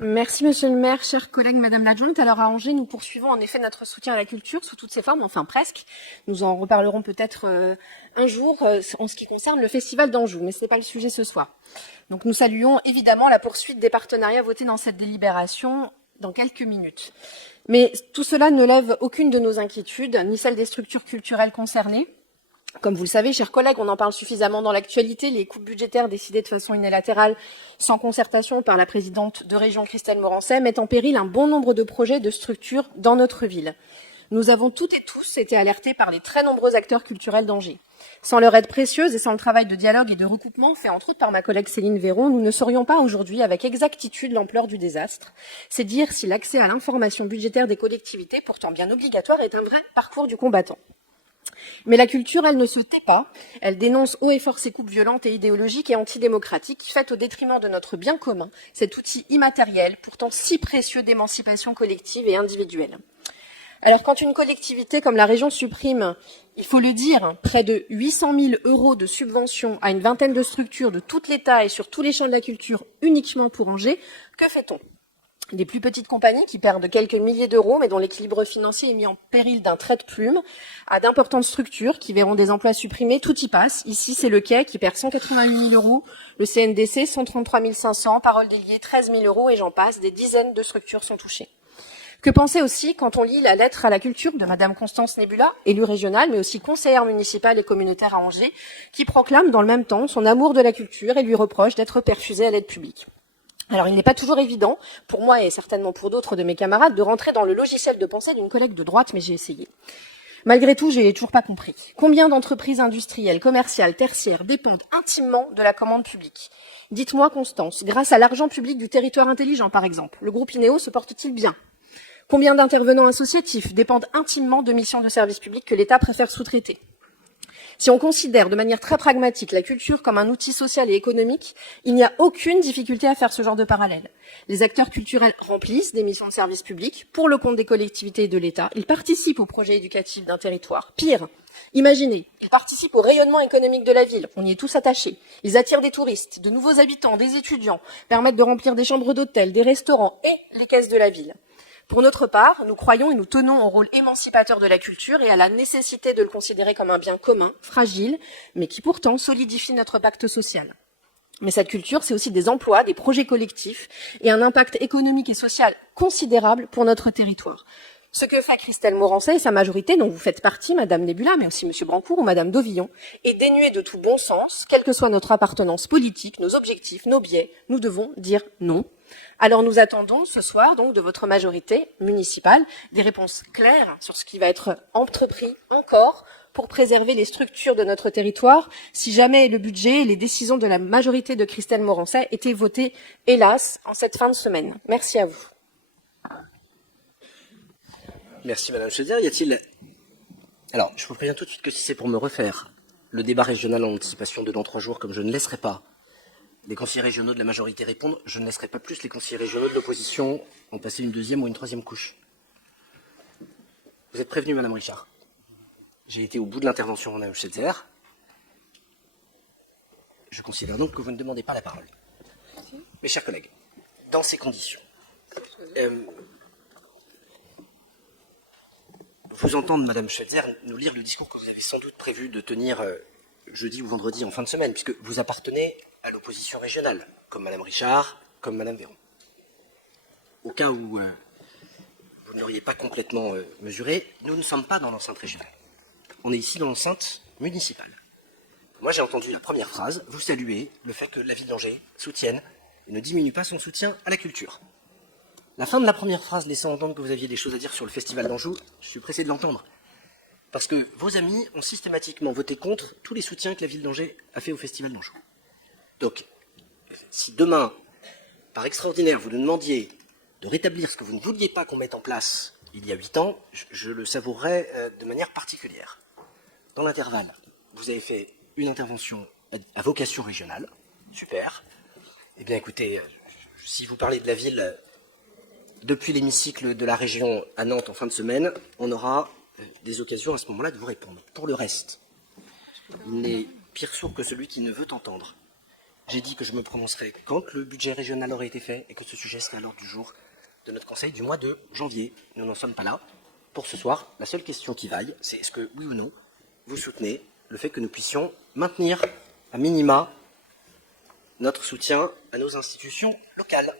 Merci Monsieur le maire, chers collègues, Madame l'adjointe. Alors à Angers, nous poursuivons en effet notre soutien à la culture sous toutes ses formes, enfin presque. Nous en reparlerons peut-être un jour en ce qui concerne le Festival d'Anjou, mais ce n'est pas le sujet ce soir. Donc nous saluons évidemment la poursuite des partenariats votés dans cette délibération dans quelques minutes. Mais tout cela ne lève aucune de nos inquiétudes, ni celle des structures culturelles concernées. Comme vous le savez, chers collègues, on en parle suffisamment dans l'actualité, les coupes budgétaires décidées de façon unilatérale, sans concertation par la présidente de région Christelle Morancet, mettent en péril un bon nombre de projets de structures dans notre ville. Nous avons toutes et tous été alertés par les très nombreux acteurs culturels d'Angers. Sans leur aide précieuse et sans le travail de dialogue et de recoupement fait entre autres par ma collègue Céline Véron, nous ne saurions pas aujourd'hui avec exactitude l'ampleur du désastre. C'est dire si l'accès à l'information budgétaire des collectivités, pourtant bien obligatoire, est un vrai parcours du combattant. Mais la culture, elle ne se tait pas. Elle dénonce haut et fort ces coupes violentes et idéologiques et antidémocratiques faites au détriment de notre bien commun, cet outil immatériel, pourtant si précieux d'émancipation collective et individuelle. Alors quand une collectivité comme la région supprime, il faut le dire, près de 800 000 € de subventions à une vingtaine de structures de tout l'État et sur tous les champs de la culture uniquement pour Angers, que fait-on ? Des plus petites compagnies qui perdent quelques milliers d'euros, mais dont l'équilibre financier est mis en péril d'un trait de plume, à d'importantes structures qui verront des emplois supprimés, tout y passe. Ici, c'est le Quai qui perd 188 000 €, le CNDC 133 500, Parole des Lieux 13 000 € et j'en passe. Des dizaines de structures sont touchées. Que penser aussi quand on lit la lettre à la culture de Madame Constance Nebula, élue régionale, mais aussi conseillère municipale et communautaire à Angers, qui proclame dans le même temps son amour de la culture et lui reproche d'être perfusée à l'aide publique. Alors, il n'est pas toujours évident, pour moi et certainement pour d'autres de mes camarades, de rentrer dans le logiciel de pensée d'une collègue de droite, mais j'ai essayé. Malgré tout, j'ai toujours pas compris. Combien d'entreprises industrielles, commerciales, tertiaires dépendent intimement de la commande publique ? Dites-moi, Constance, grâce à l'argent public du territoire intelligent, par exemple, le groupe INEO se porte-t-il bien ? Combien d'intervenants associatifs dépendent intimement de missions de service public que l'État préfère sous-traiter ? Si on considère de manière très pragmatique la culture comme un outil social et économique, il n'y a aucune difficulté à faire ce genre de parallèle. Les acteurs culturels remplissent des missions de service public pour le compte des collectivités et de l'État. Ils participent au projet éducatif d'un territoire. Pire, imaginez, ils participent au rayonnement économique de la ville. On y est tous attachés. Ils attirent des touristes, de nouveaux habitants, des étudiants, permettent de remplir des chambres d'hôtel, des restaurants et les caisses de la ville. Pour notre part, nous croyons et nous tenons au rôle émancipateur de la culture et à la nécessité de le considérer comme un bien commun, fragile, mais qui pourtant solidifie notre pacte social. Mais cette culture, c'est aussi des emplois, des projets collectifs et un impact économique et social considérable pour notre territoire. Ce que fait Christelle Morancet et sa majorité, dont vous faites partie, Madame Nebula, mais aussi Monsieur Brancourt ou Madame Dauvillon, est dénué de tout bon sens, quelle que soit notre appartenance politique, nos objectifs, nos biais, nous devons dire non. Alors nous attendons ce soir donc de votre majorité municipale des réponses claires sur ce qui va être entrepris encore pour préserver les structures de notre territoire si jamais le budget et les décisions de la majorité de Christelle Morancet étaient votées, hélas, en cette fin de semaine. Merci à vous. Merci Madame Chaudière. Y a-t-il... Alors, je vous préviens tout de suite que si c'est pour me refaire le débat régional en anticipation de dans 3 jours, comme je ne laisserai pas les conseillers régionaux de la majorité répondre, je ne laisserai pas plus les conseillers régionaux de l'opposition en passer une deuxième ou une troisième couche. Vous êtes prévenue, Madame Richard. J'ai été au bout de l'intervention de Madame Chaudière. Je considère donc que vous ne demandez pas la parole. Mes chers collègues, dans ces conditions, vous entendre, Madame Schweitzer, nous lire le discours que vous avez sans doute prévu de tenir jeudi ou vendredi en fin de semaine, puisque vous appartenez à l'opposition régionale, comme Madame Richard, comme Madame Véron. Au cas où vous ne l'auriez pas complètement mesuré, nous ne sommes pas dans l'enceinte régionale. On est ici dans l'enceinte municipale. Moi, j'ai entendu la première phrase, vous saluez le fait que la ville d'Angers soutienne et ne diminue pas son soutien à la culture. La fin de la première phrase laissant entendre que vous aviez des choses à dire sur le festival d'Anjou, je suis pressé de l'entendre. Parce que vos amis ont systématiquement voté contre tous les soutiens que la ville d'Angers a fait au festival d'Anjou. Donc, si demain, par extraordinaire, vous nous demandiez de rétablir ce que vous ne vouliez pas qu'on mette en place il y a 8 ans, je le savourerais de manière particulière. Dans l'intervalle, vous avez fait une intervention à vocation régionale, super. Eh bien écoutez, si vous parlez de la ville depuis l'hémicycle de la région à Nantes en fin de semaine, on aura des occasions à ce moment-là de vous répondre. Pour le reste, il n'est pire sourd que celui qui ne veut entendre. J'ai dit que je me prononcerai quand le budget régional aurait été fait et que ce sujet serait à l'ordre du jour de notre conseil du mois de janvier. Nous n'en sommes pas là. Pour ce soir, la seule question qui vaille, c'est est-ce que, oui ou non, vous soutenez le fait que nous puissions maintenir à minima notre soutien à nos institutions locales.